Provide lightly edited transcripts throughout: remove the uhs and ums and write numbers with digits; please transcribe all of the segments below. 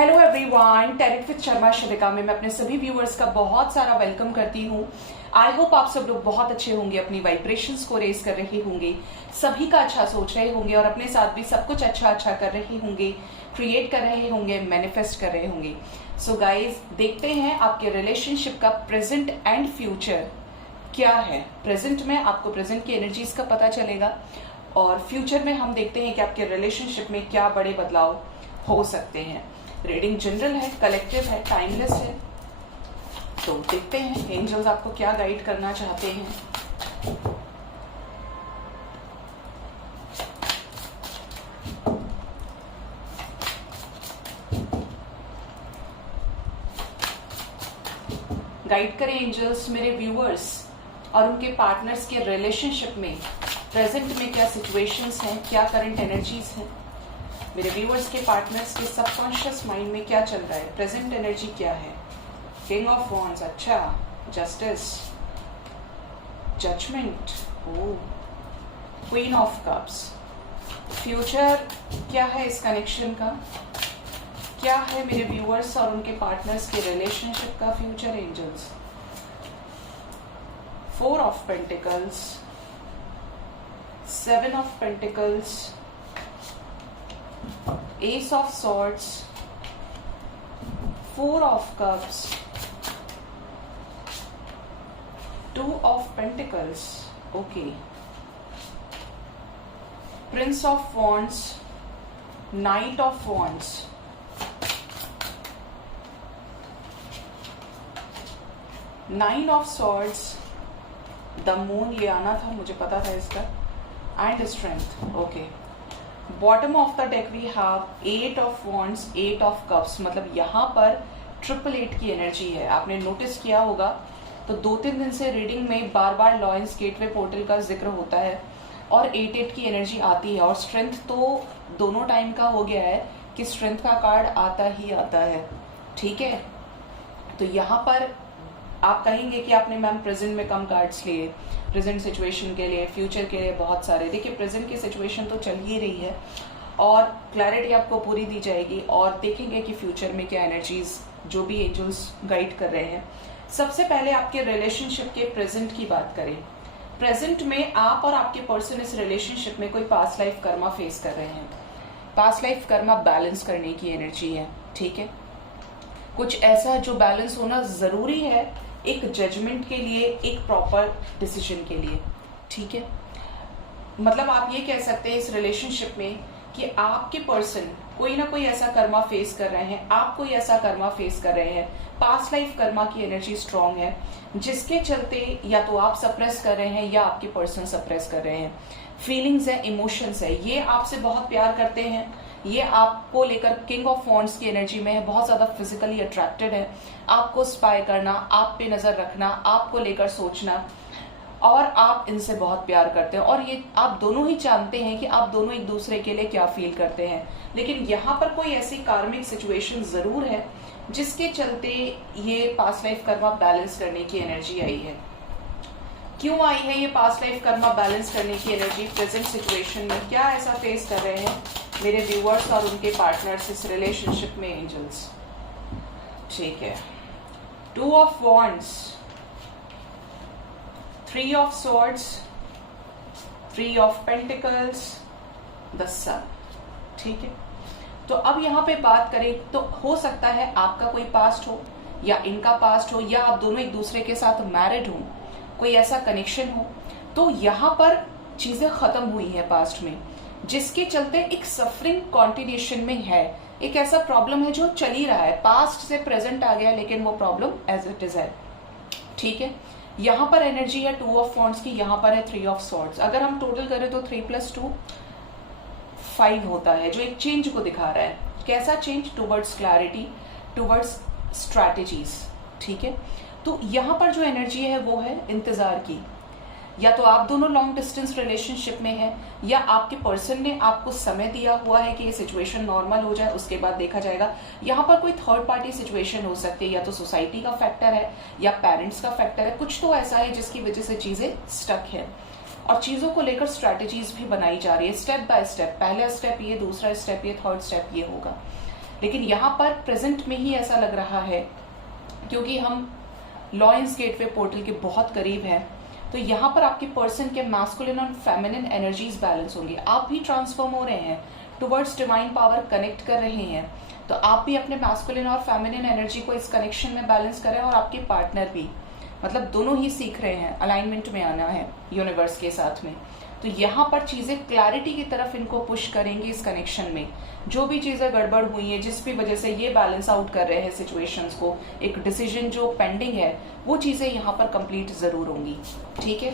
Hello everyone, tarot with Sharma Shivika में मैं अपने सभी व्यूअर्स का बहुत सारा वेलकम करती हूँ। आई होप आप सब लोग बहुत अच्छे होंगे, अपनी वाइब्रेशंस को रेज कर रहे होंगे, सभी का अच्छा सोच रहे होंगे और अपने साथ भी सब कुछ अच्छा कर रहे होंगे, क्रिएट कर रहे होंगे, मैनिफेस्ट कर रहे होंगे। सो गाइज, देखते हैं आपके रिलेशनशिप का प्रेजेंट एंड फ्यूचर क्या है। प्रेजेंट में आपको प्रेजेंट की एनर्जीज का पता चलेगा और फ्यूचर में हम देखते हैं कि आपके रिलेशनशिप में क्या बड़े बदलाव हो सकते हैं। रीडिंग जनरल है, कलेक्टिव है, टाइमलेस है, तो देखते हैं एंजल्स आपको क्या गाइड करना चाहते हैं। गाइड करें एंजल्स मेरे व्यूअर्स और उनके पार्टनर्स के रिलेशनशिप में प्रेजेंट में क्या सिचुएशंस हैं, क्या करंट एनर्जीज हैं। मेरे व्यूअर्स के पार्टनर्स के सबकॉन्शियस माइंड में क्या चल रहा है, प्रेजेंट एनर्जी क्या है। किंग ऑफ वॉन्ड्स, अच्छा, जस्टिस, जजमेंट, ओ, क्वीन ऑफ कप्स। फ्यूचर क्या है इस कनेक्शन का, क्या है मेरे व्यूअर्स और उनके पार्टनर्स के रिलेशनशिप का future angels. Four of pentacles, seven of pentacles, Ace of Swords, Four of Cups, Two of Pentacles, okay, Prince of Wands, Knight of Wands, Nine of Swords, The Moon ये आना था, मुझे पता था इसका, and Strength, okay. Bottom of the deck we have eight of wands, eight of cups, मतलब यहाँ पर ट्रिपल एट की एनर्जी है। आपने नोटिस किया होगा तो 2-3 दिन से रीडिंग में बार बार लॉयंस गेटवे पोर्टल का जिक्र होता है और 8-8 की एनर्जी आती है और स्ट्रेंथ तो दोनों टाइम का हो गया है कि स्ट्रेंथ का कार्ड आता ही आता है, ठीक है। तो यहाँ पर आप कहेंगे कि आपने मैम प्रेजेंट में कम कार्ड्स लिए, प्रेजेंट सिचुएशन के लिए, फ्यूचर के लिए बहुत सारे। देखिए, प्रेजेंट की सिचुएशन तो चल ही रही है और क्लैरिटी आपको पूरी दी जाएगी और देखेंगे कि फ्यूचर में क्या एनर्जीज जो भी एंजल्स गाइड कर रहे हैं। सबसे पहले आपके रिलेशनशिप के प्रेजेंट की बात करें। प्रेजेंट में आप और आपके पर्सन इस रिलेशनशिप में कोई पास्ट लाइफ कर्मा फेस कर रहे हैं। पास्ट लाइफ कर्मा बैलेंस करने की एनर्जी है, ठीक है। कुछ ऐसा जो बैलेंस होना जरूरी है एक जजमेंट के लिए, एक प्रॉपर डिसीजन के लिए, ठीक है। मतलब आप ये कह सकते हैं इस रिलेशनशिप में कि आपके पर्सन कोई ना कोई ऐसा कर्मा फेस कर रहे हैं, आप कोई ऐसा कर्मा फेस कर रहे हैं, पास्ट लाइफ कर्मा की एनर्जी स्ट्रांग है जिसके चलते या तो आप सप्रेस कर रहे हैं या आपके पर्सन सप्रेस कर रहे हैं। फीलिंग्स है, इमोशंस है, ये आपसे बहुत प्यार करते हैं, ये आपको लेकर किंग ऑफ वॉन्ड्स की एनर्जी में है, बहुत ज्यादा फिजिकली अट्रैक्टेड है, आपको स्पाई करना, आप पे नजर रखना, आपको लेकर सोचना, और आप इनसे बहुत प्यार करते हैं और ये आप दोनों ही जानते हैं कि आप दोनों एक दूसरे के लिए क्या फील करते हैं। लेकिन यहाँ पर कोई ऐसी कार्मिक सिचुएशन जरूर है जिसके चलते ये पास्ट लाइफ कर्मा बैलेंस करने की एनर्जी आई है। क्यों आई है ये पास्ट लाइफ कर्मा बैलेंस करने की एनर्जी प्रेजेंट सिचुएशन में, क्या ऐसा फेस कर रहे हैं मेरे व्यूअर्स और उनके पार्टनर्स इस रिलेशनशिप में एंजल्स, ठीक है। Two of wands, three of swords, three of pentacles, the sun, ठीक है। तो अब यहाँ पे बात करें तो हो सकता है आपका कोई पास्ट हो या इनका पास्ट हो या आप दोनों एक दूसरे के साथ मैरिड हो, कोई ऐसा कनेक्शन हो। तो यहाँ पर चीजें खत्म हुई है पास्ट में जिसके चलते एक सफरिंग कॉन्टिन्यूशन में है, एक ऐसा प्रॉब्लम है जो चल ही रहा है, पास्ट से प्रेजेंट आ गया लेकिन वो प्रॉब्लम एज इट इज है, ठीक है। यहाँ पर एनर्जी है टू ऑफ वॉन्ड्स की, यहाँ पर है थ्री ऑफ सॉर्ड्स। अगर हम टोटल करें तो 3 + 2 5 होता है, जो एक चेंज को दिखा रहा है। कैसा change? Towards clarity, towards strategies, ठीक है। तो यहाँ पर जो एनर्जी है वो है इंतजार की, या तो आप दोनों लॉन्ग डिस्टेंस रिलेशनशिप में हैं या आपके पर्सन ने आपको समय दिया हुआ है कि ये सिचुएशन नॉर्मल हो जाए, उसके बाद देखा जाएगा। यहाँ पर कोई थर्ड पार्टी सिचुएशन हो सकती है, या तो सोसाइटी का फैक्टर है या पेरेंट्स का फैक्टर है, कुछ तो ऐसा है जिसकी वजह से चीजें स्टक है और चीजों को लेकर स्ट्रैटेजीज भी बनाई जा रही है स्टेप बाय स्टेप। पहला स्टेप ये, दूसरा स्टेप ये, थर्ड स्टेप ये होगा। लेकिन यहाँ पर प्रेजेंट में ही ऐसा लग रहा है, क्योंकि हम लॉयंस गेटवे पोर्टल के बहुत करीब हैं, तो यहाँ पर आपके पर्सन के मैस्कुलिन और फेमिनिन एनर्जीज बैलेंस होंगी। आप भी ट्रांसफॉर्म हो रहे हैं टुवर्ड्स डिवाइन पावर, कनेक्ट कर रहे हैं, तो आप भी अपने मैस्कुलिन और फेमिनिन एनर्जी को इस कनेक्शन में बैलेंस करें, और आपके पार्टनर भी, मतलब दोनों ही सीख रहे हैं, अलाइनमेंट में आना है यूनिवर्स के साथ में। तो यहाँ पर चीजें क्लैरिटी की तरफ इनको पुश करेंगी इस कनेक्शन में। जो भी चीजें गड़बड़ हुई है, जिस भी वजह से ये बैलेंस आउट कर रहे हैं सिचुएशंस को, एक डिसीजन जो पेंडिंग है, वो चीजें यहाँ पर कंप्लीट जरूर होंगी। ठीक है,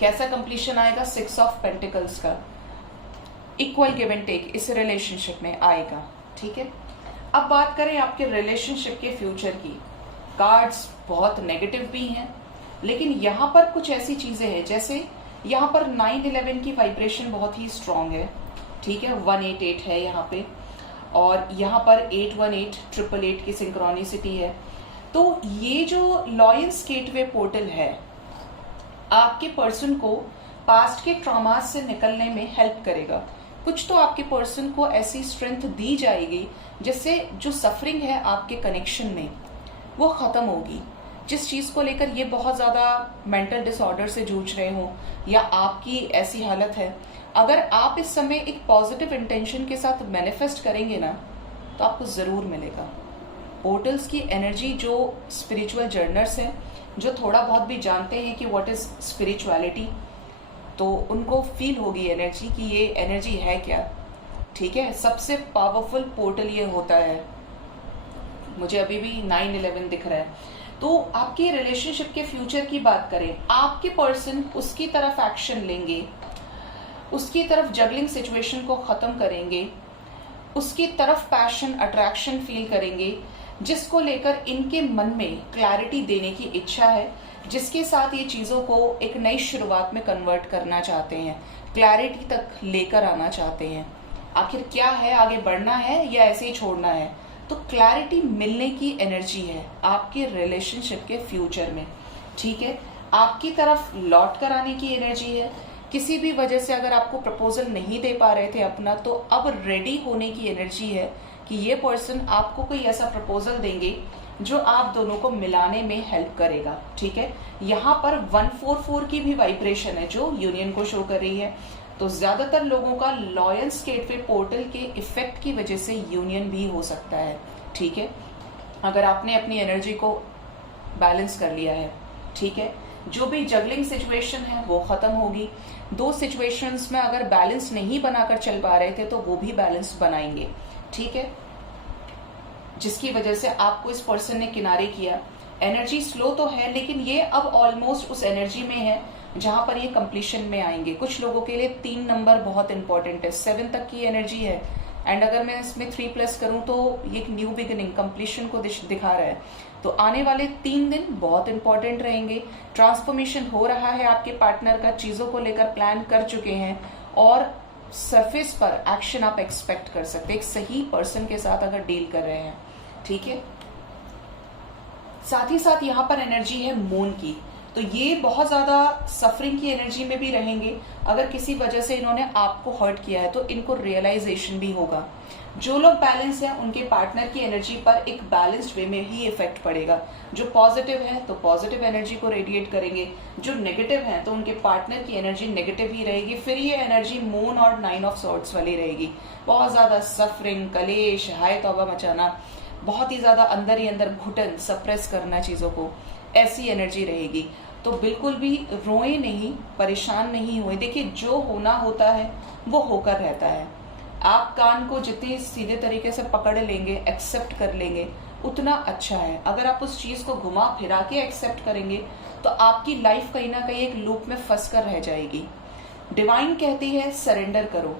कैसा कंप्लीशन आएगा? 6 ऑफ पेंटिकल्स का इक्वल गिव एंड टेक इस रिलेशनशिप में आएगा। ठीक है, अब बात करें आपके रिलेशनशिप के फ्यूचर की। कार्ड्स बहुत नेगेटिव भी हैं, लेकिन यहाँ पर कुछ ऐसी चीजें हैं, जैसे यहाँ पर 9-11 की वाइब्रेशन बहुत ही स्ट्रांग है। ठीक है, 188 है यहाँ पे, और यहाँ पर 818 888 की सिंक्रोनिसिटी है। तो ये जो लॉयंस गेटवे पोर्टल है, आपके पर्सन को पास्ट के ट्रॉमास से निकलने में हेल्प करेगा। कुछ तो आपके पर्सन को ऐसी स्ट्रेंथ दी जाएगी जिससे जो सफरिंग है आपके कनेक्शन में वो खत्म होगी। जिस चीज को लेकर ये बहुत ज्यादा मेंटल डिसऑर्डर से जूझ रहे हो, या आपकी ऐसी हालत है, अगर आप इस समय एक पॉजिटिव इंटेंशन के साथ मैनिफेस्ट करेंगे ना, तो आपको जरूर मिलेगा। पोर्टल्स की एनर्जी, जो स्पिरिचुअल जर्नर्स हैं, जो थोड़ा बहुत भी जानते हैं कि व्हाट इज स्पिरिचुअलिटी, तो उनको फील होगी एनर्जी कि ये एनर्जी है क्या। ठीक है, सबसे पावरफुल पोर्टल ये होता है। मुझे अभी भी 9-11 दिख रहा है। तो आपके रिलेशनशिप के फ्यूचर की बात करें, आपके पर्सन उसकी तरफ एक्शन लेंगे, उसकी तरफ जगलिंग सिचुएशन को खत्म करेंगे, उसकी तरफ पैशन अट्रैक्शन फील करेंगे, जिसको लेकर इनके मन में क्लैरिटी देने की इच्छा है, जिसके साथ ये चीजों को एक नई शुरुआत में कन्वर्ट करना चाहते हैं, क्लैरिटी तक लेकर आना चाहते हैं। आखिर क्या है, आगे बढ़ना है या ऐसे ही छोड़ना है? तो क्लैरिटी मिलने की एनर्जी है आपके रिलेशनशिप के फ्यूचर में। ठीक है, आपकी तरफ लौट कर आने की एनर्जी है। किसी भी वजह से अगर आपको प्रपोजल नहीं दे पा रहे थे अपना, तो अब रेडी होने की एनर्जी है कि ये पर्सन आपको कोई ऐसा प्रपोजल देंगे जो आप दोनों को मिलाने में हेल्प करेगा। ठीक है, यहाँ पर 144 की भी वाइब्रेशन है जो यूनियन को शो कर रही है। तो ज्यादातर लोगों का लॉयंस गेटवे पोर्टल के इफेक्ट की वजह से यूनियन भी हो सकता है। ठीक है, अगर आपने अपनी एनर्जी को बैलेंस कर लिया है। ठीक है, जो भी जगलिंग सिचुएशन है वो खत्म होगी। 2 सिचुएशंस में अगर बैलेंस नहीं बनाकर चल पा रहे थे तो वो भी बैलेंस बनाएंगे। ठीक है, जिसकी वजह से आपको इस पर्सन ने किनारे किया। एनर्जी स्लो तो है, लेकिन ये अब ऑलमोस्ट उस एनर्जी में है जहां पर ये कंप्लीशन में आएंगे। कुछ लोगों के लिए 3 नंबर बहुत इंपॉर्टेंट है, 7 तक की एनर्जी है, एंड अगर मैं इसमें 3+ करूं तो ये एक न्यू बिगिनिंग कंप्लीशन को दिखा रहा है। तो आने वाले 3 दिन बहुत इंपॉर्टेंट रहेंगे। ट्रांसफॉर्मेशन हो रहा है आपके पार्टनर का, चीजों को लेकर प्लान कर चुके हैं, और सरफेस पर एक्शन आप एक्सपेक्ट कर सकते हैं एक सही पर्सन के साथ अगर डील कर रहे हैं। ठीक है, साथ ही साथ यहाँ पर एनर्जी है मून की, तो ये बहुत ज्यादा सफरिंग की एनर्जी में भी रहेंगे। अगर किसी वजह से इन्होंने आपको हर्ट किया है तो इनको रियलाइजेशन भी होगा। जो लोग बैलेंस हैं उनके पार्टनर की एनर्जी पर एक बैलेंस्ड वे में ही इफेक्ट पड़ेगा। जो पॉजिटिव है तो पॉजिटिव एनर्जी को रेडिएट करेंगे, जो नेगेटिव है तो उनके पार्टनर की एनर्जी नेगेटिव ही रहेगी। फिर ये एनर्जी मून और 9 ऑफ सॉर्ड्स वाली रहेगी। बहुत ज्यादा सफरिंग, कलेश, हाय तौबा मचाना, बहुत ही ज्यादा अंदर ही अंदर घुटन, सप्रेस करना चीजों को, ऐसी एनर्जी रहेगी। तो बिल्कुल भी रोए नहीं, परेशान नहीं हुए। देखिए, जो होना होता है वो होकर रहता है। आप कान को जितनी सीधे तरीके से पकड़ लेंगे, एक्सेप्ट कर लेंगे, उतना अच्छा है। अगर आप उस चीज को घुमा फिरा के एक्सेप्ट करेंगे तो आपकी लाइफ कहीं ना कहीं एक लूप में फंस कर रह जाएगी। डिवाइन कहती है सरेंडर करो,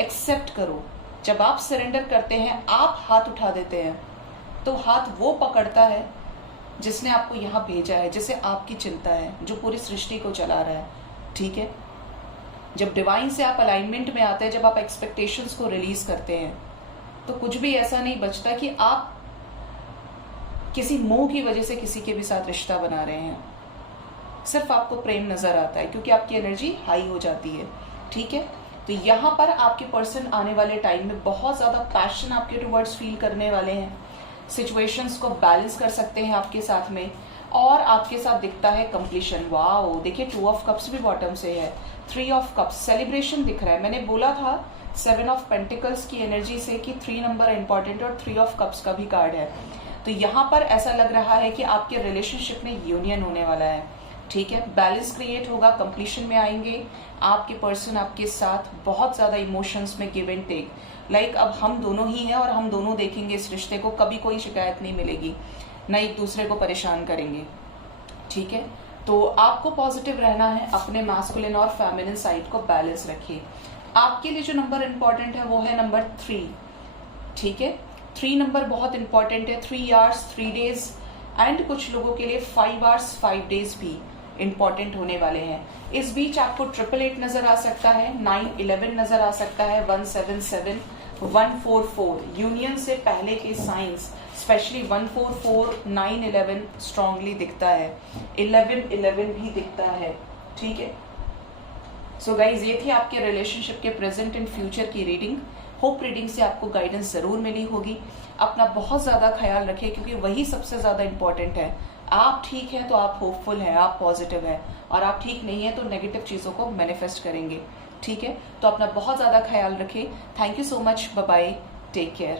एक्सेप्ट करो। जब आप सरेंडर करते हैं, आप हाथ उठा देते हैं, तो हाथ वो पकड़ता है जिसने आपको यहाँ भेजा है, जिसे आपकी चिंता है, जो पूरी सृष्टि को चला रहा है। ठीक है, जब डिवाइन से आप अलाइनमेंट में आते हैं, जब आप एक्सपेक्टेशंस को रिलीज करते हैं, तो कुछ भी ऐसा नहीं बचता कि आप किसी मोह की वजह से किसी के भी साथ रिश्ता बना रहे हैं। सिर्फ आपको प्रेम नजर आता है क्योंकि आपकी एनर्जी हाई हो जाती है। ठीक है, तो यहाँ पर आपके पर्सन आने वाले टाइम में बहुत ज़्यादा पैशन आपके टुवर्ड्स फील करने वाले हैं, सिचुएशंस को बैलेंस कर सकते हैं आपके साथ में, और आपके साथ दिखता है कंप्लीशन। वाओ, देखिए 2 ऑफ कप्स भी बॉटम से है, 3 ऑफ कप्स, सेलिब्रेशन दिख रहा है। मैंने बोला था 7 ऑफ पेंटिकल्स की एनर्जी से कि 3 नंबर इंपॉर्टेंट और 3 ऑफ कप्स का भी कार्ड है। तो यहाँ पर ऐसा लग रहा है कि आपके रिलेशनशिप में यूनियन होने वाला है, ठीक है, बैलेंस क्रिएट होगा, कंप्लीशन में आएंगे। आपके पर्सन आपके साथ बहुत ज्यादा इमोशंस में गिव एंड टेक, लाइक अब हम दोनों ही हैं और हम दोनों देखेंगे इस रिश्ते को, कभी कोई शिकायत नहीं मिलेगी, न एक दूसरे को परेशान करेंगे, ठीक है। तो आपको पॉजिटिव रहना है, अपने मैस्कुलिन और फेमिनिन साइड को बैलेंस रखिए। आपके लिए जो नंबर इंपॉर्टेंट है वो है नंबर 3, ठीक है। 3 नंबर बहुत इंपॉर्टेंट है, 3 आवर्स 3 डेज, एंड कुछ लोगों के लिए 5 आवर्स 5 डेज भी इंपॉर्टेंट होने वाले हैं। इस बीच आपको 888 नजर आ सकता है, 911 नजर आ सकता है, 177, 144, यूनियन से पहले के साइंस, स्पेशली 144, 911 स्ट्रांगली दिखता है, 1111 भी दिखता है, ठीक है। सो गाइज, ये थी आपके रिलेशनशिप के प्रेजेंट एंड फ्यूचर की रीडिंग। होप रीडिंग से आपको गाइडेंस जरूर मिली होगी। अपना बहुत ज्यादा ख्याल रखिए, क्योंकि वही सबसे ज्यादा इंपॉर्टेंट है। आप ठीक हैं तो आप होपफुल हैं, आप पॉजिटिव हैं, और आप ठीक नहीं है तो नेगेटिव चीजों को मैनिफेस्ट करेंगे, ठीक है। तो अपना बहुत ज्यादा ख्याल रखें। Thank you so much, bye bye, take care.